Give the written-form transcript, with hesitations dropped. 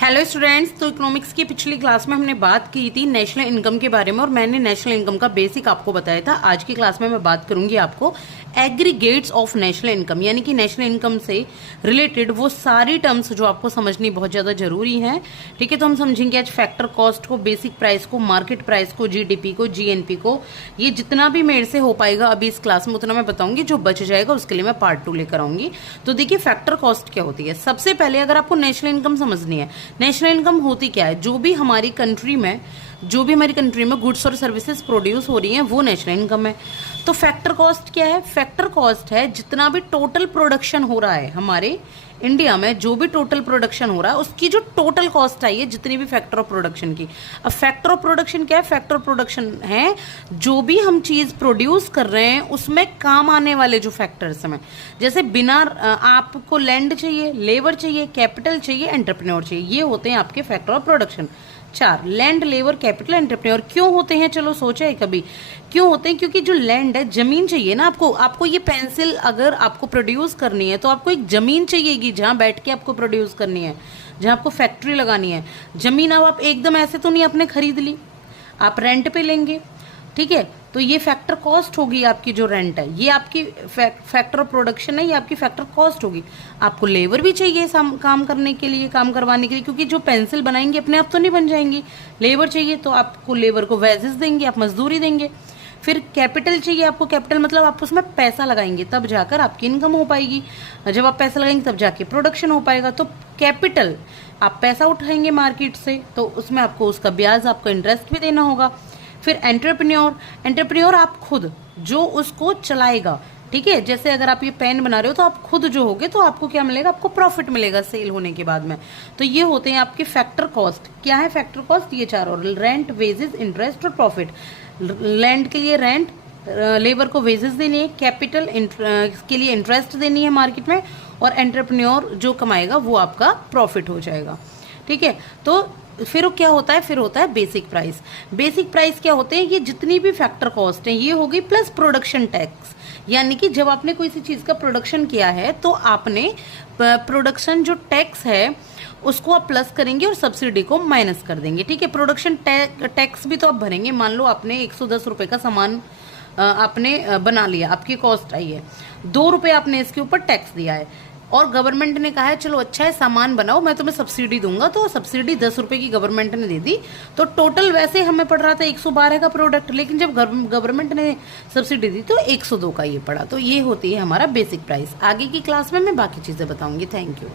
Hello students. तो economics की पिछली क्लास में हमने बात की थी नेशनल इनकम के बारे में और मैंने नेशनल इनकम का बेसिक आपको बताया था। आज की क्लास में मैं बात करूंगी आपको एग्रीगेट्स ऑफ नेशनल इनकम, यानी कि नेशनल इनकम से रिलेटेड वो सारी टर्म्स जो आपको समझनी बहुत ज़्यादा जरूरी है। ठीक है, तो हम समझेंगे आज फैक्टर कॉस्ट को, बेसिक प्राइस को, मार्केट प्राइस को, जीडीपी को, जीएनपी को। ये जितना भी मेरे से हो पाएगा अभी इस क्लास में उतना मैं बताऊंगी, जो बच जाएगा उसके लिए मैं पार्ट 2 लेकर आऊंगी। तो देखिए फैक्टर कॉस्ट क्या होती है। सबसे पहले अगर आपको नेशनल इनकम समझनी है, नेशनल इनकम होती क्या है, जो भी हमारी कंट्री में गुड्स और सर्विसेज प्रोड्यूस हो रही हैं वो नेशनल इनकम है। तो फैक्टर कॉस्ट क्या है? फैक्टर कॉस्ट है जितना भी टोटल प्रोडक्शन हो रहा है हमारे इंडिया में, जो भी टोटल प्रोडक्शन हो रहा है उसकी जो टोटल कॉस्ट आई है जितनी भी फैक्टर ऑफ प्रोडक्शन की। अब फैक्टर ऑफ प्रोडक्शन क्या है? फैक्टर ऑफ प्रोडक्शन है जो भी हम चीज प्रोड्यूस कर रहे हैं उसमें काम आने वाले जो फैक्टर्स हैं। जैसे बिना आपको लैंड चाहिए, लेबर चाहिए, कैपिटल चाहिए, एंटरप्रेन्योर चाहिए, ये होते हैं आपके factor of production. 4 land, labour, capital, entrepreneur. क्यों होते हैं? चलो सोचा है कभी क्यों होते हैं? क्योंकि जो लैंड है, जमीन चाहिए ना आपको ये पेंसिल अगर आपको प्रोड्यूस करनी है तो आपको एक जमीन चाहिएगी जहां बैठ के आपको प्रोड्यूस करनी है, जहां आपको फैक्ट्री लगानी है। जमीन अब आप एकदम ऐसे तो नहीं आपने खरीद ली, आप रेंट पे लेंगे। ठीक है, तो ये फैक्टर कॉस्ट होगी आपकी, जो रेंट है ये आपकी फैक्टर ऑफ प्रोडक्शन है, ये आपकी फैक्टर कॉस्ट होगी। आपको लेबर भी चाहिए काम करने के लिए, काम करवाने के लिए, क्योंकि जो पेंसिल बनाएंगे अपने आप तो नहीं बन जाएंगी, लेबर चाहिए, तो आपको लेबर को वेजेस देंगे, आप मजदूरी देंगे। फिर कैपिटल चाहिए आपको, कैपिटल मतलब आप उसमें पैसा लगाएंगे तब जाकर आपकी इनकम हो पाएगी, जब आप पैसा लगाएंगे तब जाके प्रोडक्शन हो पाएगा। तो कैपिटल, आप पैसा उठाएंगे मार्केट से तो उसमें आपको उसका ब्याज, आपको इंटरेस्ट भी देना होगा। फिर एंटरप्रेन्योर आप खुद जो उसको चलाएगा। ठीक है, जैसे अगर आप ये पेन बना रहे हो तो आप खुद जो होगे तो आपको क्या मिलेगा? आपको प्रॉफिट मिलेगा सेल होने के बाद में। तो ये होते हैं आपके फैक्टर कॉस्ट। क्या है फैक्टर कॉस्ट? ये 4, और रेंट, वेजेस, इंटरेस्ट और प्रॉफिट। लैंड के लिए रेंट, लेबर को वेजेस देनी है, कैपिटल के लिए इंटरेस्ट देनी है मार्केट में, और एंटरप्रेन्योर जो कमाएगा वो आपका प्रॉफिट हो जाएगा। ठीक है, तो फिर क्या होता है? फिर होता है बेसिक प्राइस। बेसिक प्राइस क्या होते हैं? ये जितनी भी फैक्टर कॉस्ट है ये होगी प्लस प्रोडक्शन टैक्स, यानी कि जब आपने कोई सी चीज का प्रोडक्शन किया है तो आपने प्रोडक्शन जो टैक्स है उसको आप प्लस करेंगे और सब्सिडी को माइनस कर देंगे। ठीक है, प्रोडक्शन टैक्स भी तो आप भरेंगे। मान लो आपने 110 रुपए का सामान आपने बना लिया, आपकी कॉस्ट आई है 2 रुपए, आपने इसके ऊपर टैक्स दिया है और गवर्नमेंट ने कहा है चलो अच्छा है सामान बनाओ, मैं तुम्हें सब्सिडी दूंगा, तो सब्सिडी 10 रुपए की गवर्नमेंट ने दे दी। तो टोटल वैसे हमें पड़ रहा था 112 का प्रोडक्ट, लेकिन जब गवर्नमेंट ने सब्सिडी दी तो 102 का ये पड़ा। तो ये होती है हमारा बेसिक प्राइस। आगे की क्लास में मैं बाकी चीजें बताऊंगी। Thank you.